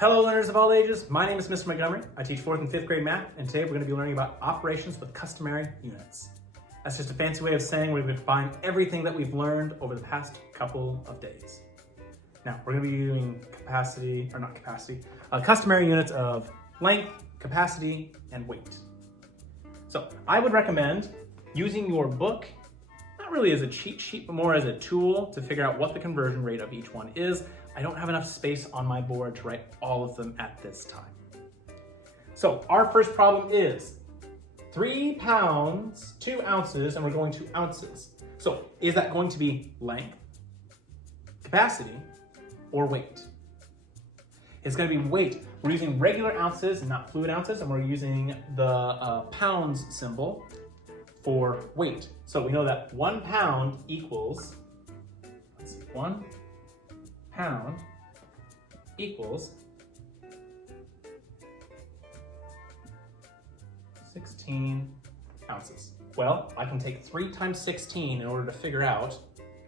Hello learners of all ages, my name is Mr. Montgomery. I teach 4th and 5th grade math, and today we're going to be learning about operations with customary units. That's just a fancy way of saying we're going to combine everything that we've learned over the past couple of days. Now, we're going to be doing customary units of length, capacity, and weight. So I would recommend using your book, not really as a cheat sheet, but more as a tool to figure out what the conversion rate of each one is. I don't have enough space on my board to write all of them at this time. So our first problem is 3 pounds, 2 ounces, and we're going to ounces. So is that going to be length, capacity, or weight? It's going to be weight. We're using regular ounces and not fluid ounces, and we're using the pounds symbol for weight. So we know that 1 pound equals, 1 pound equals 16 ounces. Well, I can take 3 times 16 in order to figure out,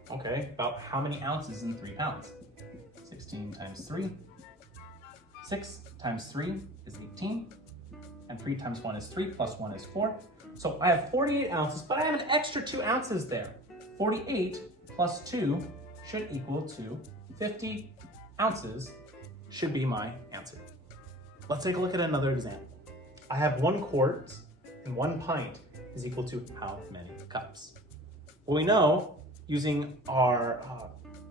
about how many ounces in 3 pounds. 16 times 3, 6 times 3 is 18, and 3 times 1 is 3, plus 1 is 4. So I have 48 ounces, but I have an extra 2 ounces there. 48 plus 2 should equal to 50 ounces should be my answer. Let's take a look at another example. I have 1 quart and 1 pint is equal to how many cups? Well, we know using our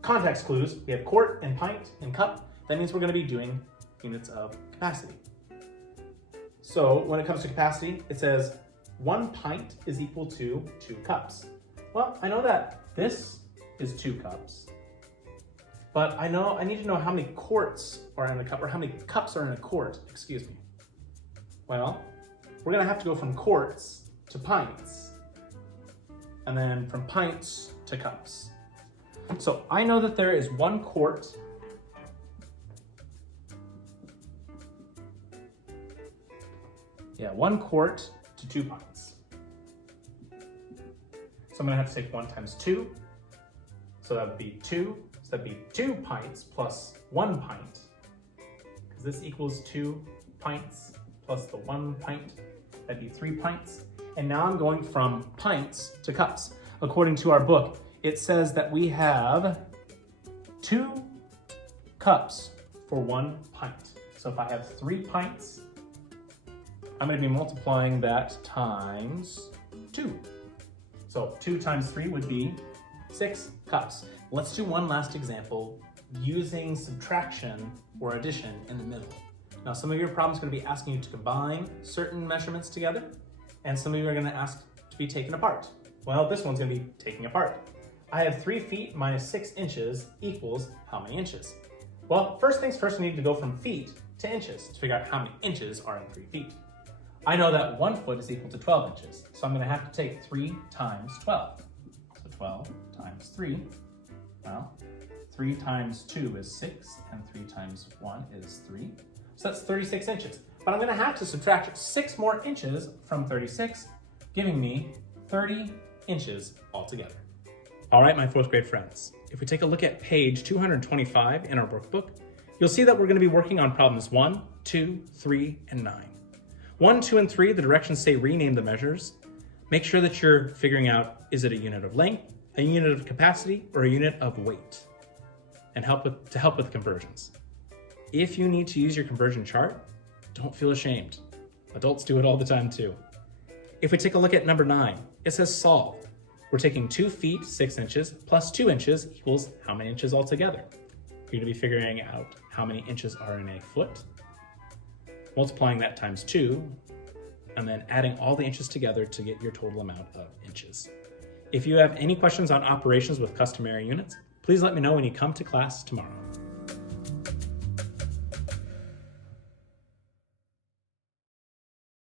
context clues, we have quart and pint and cup. That means we're going to be doing units of capacity. So when it comes to capacity, it says 1 pint is equal to 2 cups. Well, I know that this is 2 cups. But I need to know how many quarts are in a cup, or how many cups are in a quart, excuse me. Well, we're gonna have to go from quarts to pints, and then from pints to cups. So I know that there is 1 quart, one quart to 2 pints. So I'm gonna have to take 1 times 2, so that would be 2. So that'd be 2 pints plus 1 pint, because this equals 2 pints plus the 1 pint, that'd be 3 pints. And now I'm going from pints to cups. According to our book, it says that we have 2 cups for 1 pint. So if I have 3 pints, I'm going to be multiplying that times 2. So 2 times 3 would be 6 cups. Let's do one last example using subtraction or addition in the middle. Now, some of your problems are going to be asking you to combine certain measurements together, and some of you are going to ask to be taken apart. Well, this one's going to be taking apart. I have 3 feet minus 6 inches equals how many inches? Well, first things first, we need to go from feet to inches to figure out how many inches are in 3 feet. I know that 1 foot is equal to 12 inches, so I'm going to have to take 3 times 12. So 12 times 3, well, 3 times 2 is 6, and 3 times 1 is 3. So that's 36 inches. But I'm going to have to subtract 6 more inches from 36, giving me 30 inches altogether. All right, my 4th grade friends, if we take a look at page 225 in our workbook, you'll see that we're going to be working on problems 1, 2, 3, and 9. 1, 2, and 3, the directions say rename the measures. Make sure that you're figuring out, is it a unit of length, a unit of capacity, or a unit of weight? And to help with conversions. If you need to use your conversion chart, don't feel ashamed. Adults do it all the time too. If we take a look at number 9, it says solve. We're taking 2 feet, 6 inches, plus 2 inches equals how many inches altogether? You're going to be figuring out how many inches are in a foot, multiplying that times 2, and then adding all the inches together to get your total amount of inches. If you have any questions on operations with customary units, please let me know when you come to class tomorrow.